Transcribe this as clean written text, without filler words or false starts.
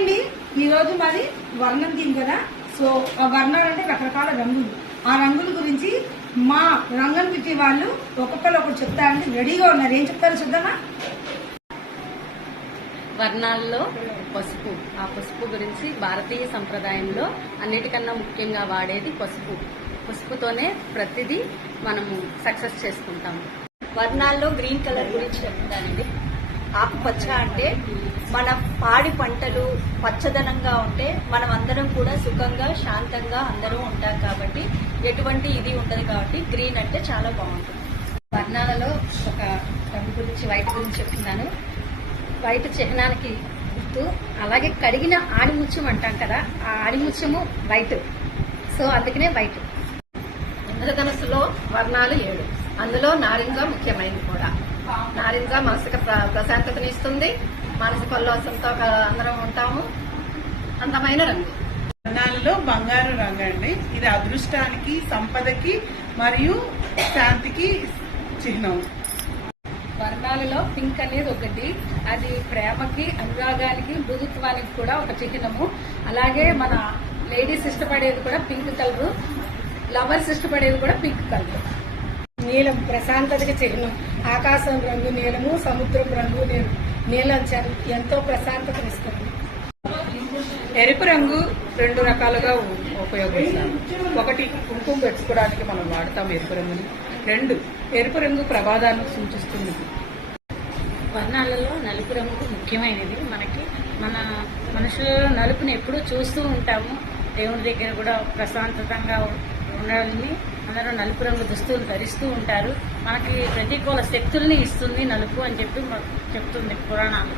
అండి, ఈ రోజు మాది వర్ణం థీమ్ కదా. సో ఆ వర్ణాలు అంటే రకరకాల రంగులు. ఆ రంగుల గురించి మా రంగం పిట్టి వాళ్ళు ఒక్కొక్కరు ఒకరు చెప్తారంటే రెడీగా ఉన్నారు. ఏం చెప్తారో చూద్దామా? వర్ణాల్లో పసుపు. ఆ పసుపు గురించి భారతీయ సంప్రదాయంలో అన్నిటికన్నా ముఖ్యంగా వాడేది పసుపు. పసుపుతోనే ప్రతిదీ మనము సక్సెస్ చేసుకుంటాము. వర్ణాల్లో గ్రీన్ కలర్ గురించి చెప్తానండి. ఆకుపచ్చ అంటే మన పాడి పంటలు పచ్చదనంగా ఉంటే మనం అందరం కూడా సుఖంగా శాంతంగా అందరం ఉంటాం కాబట్టి ఎటువంటి ఇది ఉండదు కాబట్టి గ్రీన్ అంటే చాలా బాగుంటుంది. వర్ణాలలో ఒక రంగు గురించి వైట్ గురించి చెప్తున్నాను. వైట్ చిహ్నానికి గుర్తు. అలాగే కడిగిన ఆడిముత్యం అంటాం కదా, ఆ ఆడిముత్యము వైట్. సో అందుకనే వైట్. ఇంద్రధనుస్సులో వర్ణాలు 7. అందులో నారింజ ముఖ్యమైనది కూడా. నారింజ మనసుకు ప్రశాంతతని ఇస్తుంది. మానసిక ఉల్లాసంతో అందరం ఉంటాము. అందమైన రంగు. వర్ణాలలో బంగారు రంగు అండి. ఇది అదృష్టానికి, సంపదకి మరియు శాంతికి చిహ్నం. వర్ణాలలో పింక్ అనేది ఒకటి. అది ప్రేమకి, అనురాగానికి, మృదుత్వానికి కూడా ఒక చిహ్నము. అలాగే మన లేడీస్ ఇష్టపడేది కూడా పింక్ కలరు, లవర్స్ ఇష్టపడేది కూడా పింక్ కలర్. నీలం ప్రశాంతతకి చిహ్నం. ఆకాశం రంగు నీలము, సముద్రం రంగు నీలం ఎంతో ప్రశాంతతనిస్తుంది. ఎరుపు రంగు 2 రకాలుగా ఉపయోగిస్తాం. ఒకటి కుంకుమ పెట్టుకోవడానికి మనం వాడతాం ఎరుపు రంగుని. 2 ఎరుపు రంగు ప్రమాదాన్ని సూచిస్తుంది. వర్ణాలలో నలుపు రంగు ముఖ్యమైనది. మన మనుషులలో నలుపుని ఎప్పుడూ చూస్తూ ఉంటాము. దేవుడి దగ్గర కూడా ప్రశాంతంగా ఉండాలని అందరూ నలుపు రంగు దుస్తులు ధరిస్తూ ఉంటారు. మనకి ప్రతికూల శక్తుల్ని ఇస్తుంది నలుపు అని చెప్పి చెప్తుంది పురాణాలు.